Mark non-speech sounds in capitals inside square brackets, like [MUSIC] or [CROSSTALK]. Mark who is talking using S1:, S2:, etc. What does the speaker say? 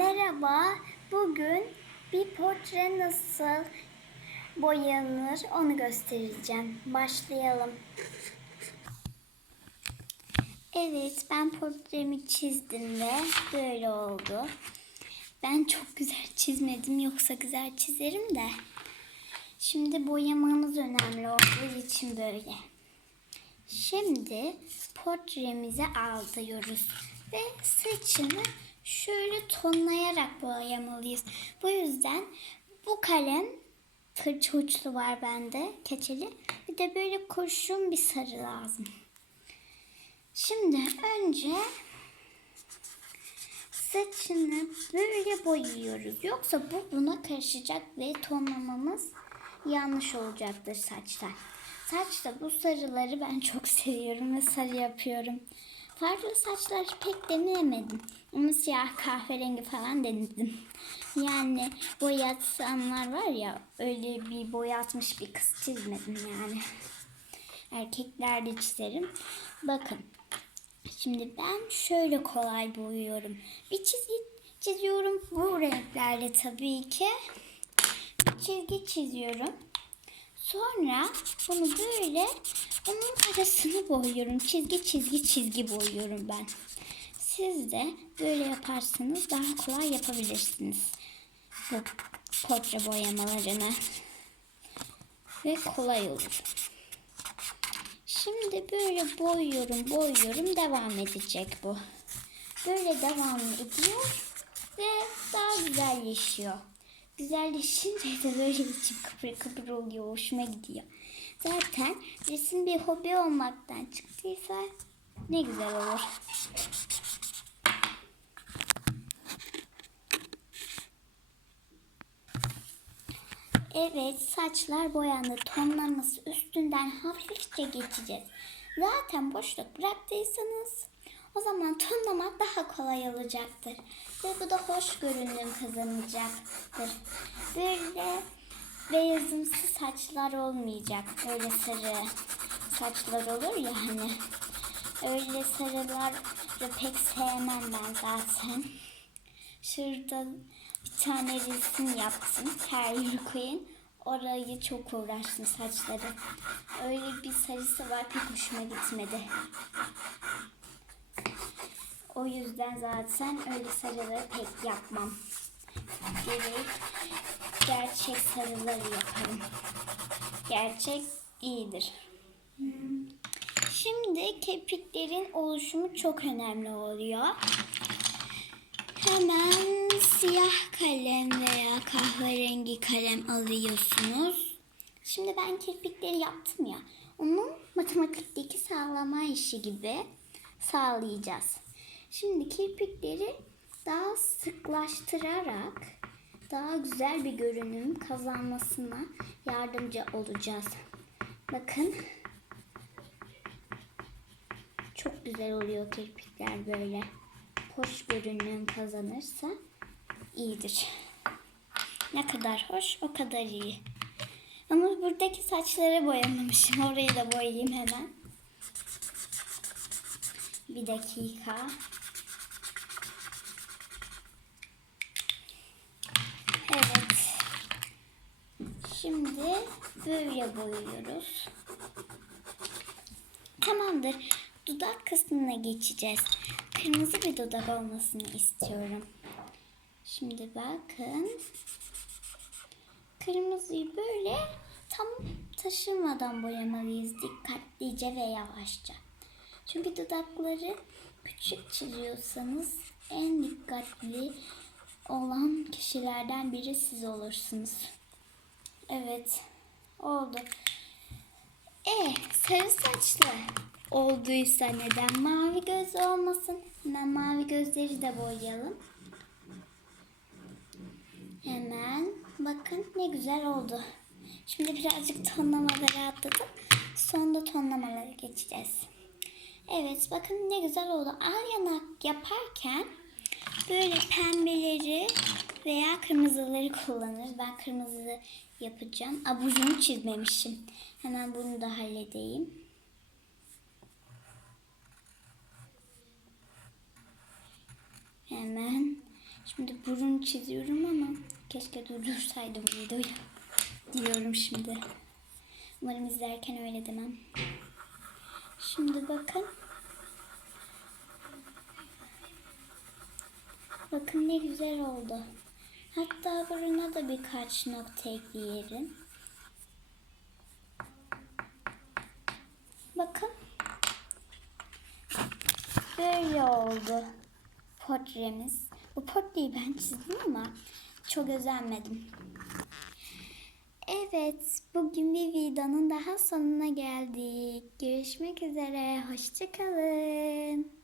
S1: Merhaba, bugün bir portre nasıl boyanır onu göstereceğim. Başlayalım. Evet, ben portremi çizdim ve böyle oldu. Ben çok güzel çizmedim, yoksa güzel çizerim de. Şimdi boyamamız önemli olduğu için böyle. Şimdi portremizi aldırıyoruz ve saçını şöyle tonlayarak boyamalıyız. Bu yüzden bu kalem fırça uçlu var bende keçeli. Bir de böyle kurşun bir sarı lazım. Şimdi önce saçını böyle boyuyoruz. Yoksa bu buna karışacak ve tonlamamız yanlış olacaktır saçta. Saçta bu sarıları ben çok [LAUGHS] seviyorum ve sarı yapıyorum. Farklı saçlar pek deneyemedim. Ama siyah kahverengi falan denedim. Yani boyatsanlar var ya öyle bir boyatmış bir kız çizmedim yani. Erkeklerde çizerim. Bakın Şimdi ben şöyle kolay boyuyorum. Bir çizgi çiziyorum. Bu renklerle tabii ki. Bir çizgi çiziyorum. Sonra bunu böyle onun arasını boyuyorum. Çizgi çizgi çizgi boyuyorum ben. Siz de böyle yaparsanız daha kolay yapabilirsiniz. Bu portre boyamalarını. Ve kolay olur. Şimdi böyle boyuyorum, boyuyorum. Devam edecek bu. Böyle devam ediyor ve daha güzelleşiyor. Güzelleşince de böyle içim kıpır kıpır oluyor. Hoşuma gidiyor. Zaten resim bir hobi olmaktan çıktıysa ne güzel olur. Evet saçlar boyandı. Tonlaması üstünden hafifçe geçeceğiz. Zaten boşluk bıraktıysanız o zaman tonlamak daha kolay olacaktır. Ve bu da hoş görünüm kazanacaktır. Böyle beyazımsı saçlar olmayacak. Öyle sarı saçlar olur ya hani. Öyle sarılar pek sevmem ben zaten. Şurada bir tane resim yaptım. Yeri koyun. Orayı çok uğraştım saçları. Öyle bir sarısı var pek hoşuma gitmedi. O yüzden zaten öyle sarıları pek yapmam. Gerek gerçek sarıları yaparım. Gerçek iyidir. Şimdi kirpiklerin oluşumu çok önemli oluyor. Hemen siyah kalem veya kahverengi kalem alıyorsunuz. Şimdi ben kirpikleri yaptım ya. Onu matematikteki sağlama işi gibi sağlayacağız. Şimdi kirpikleri daha sıklaştırarak daha güzel bir görünüm kazanmasına yardımcı olacağız. Bakın. Çok güzel oluyor kirpikler böyle hoş görünüm kazanırsa iyidir. Ne kadar hoş o kadar iyi. Ama buradaki saçları boyamamışım. Orayı da boyayayım hemen. Bir dakika. Evet. Şimdi böyle boyuyoruz. Tamamdır. Dudak kısmına geçeceğiz kırmızı bir dudak olmasını istiyorum. Şimdi bakın. Kırmızıyı böyle tam taşırmadan boyamalıyız. Dikkatlice ve yavaşça. Çünkü dudakları küçük çiziyorsanız en dikkatli olan kişilerden biri siz olursunuz. Evet. Oldu. E sarı saçlı olduysa neden mavi göz olmasın? Hemen mavi gözleri de boyayalım. Hemen bakın ne güzel oldu. Şimdi birazcık tonlamaları atladık. Sonda tonlamalara geçeceğiz. Evet bakın ne güzel oldu. Al yanak yaparken böyle pembeleri veya kırmızıları kullanırız. Ben kırmızı yapacağım. Abucumu çizmemişim. Hemen bunu da halledeyim. Hemen Şimdi burun çiziyorum ama keşke durdursaydım videoyu diyorum şimdi. Umarım izlerken öyle demem. Şimdi bakın. Bakın ne güzel oldu. Hatta buruna da birkaç nokta ekleyelim. Bakın. Böyle oldu portremiz. Bu portreyi ben çizdim ama çok özenmedim. Evet, bugün bir videonun daha sonuna geldik. Görüşmek üzere, hoşçakalın.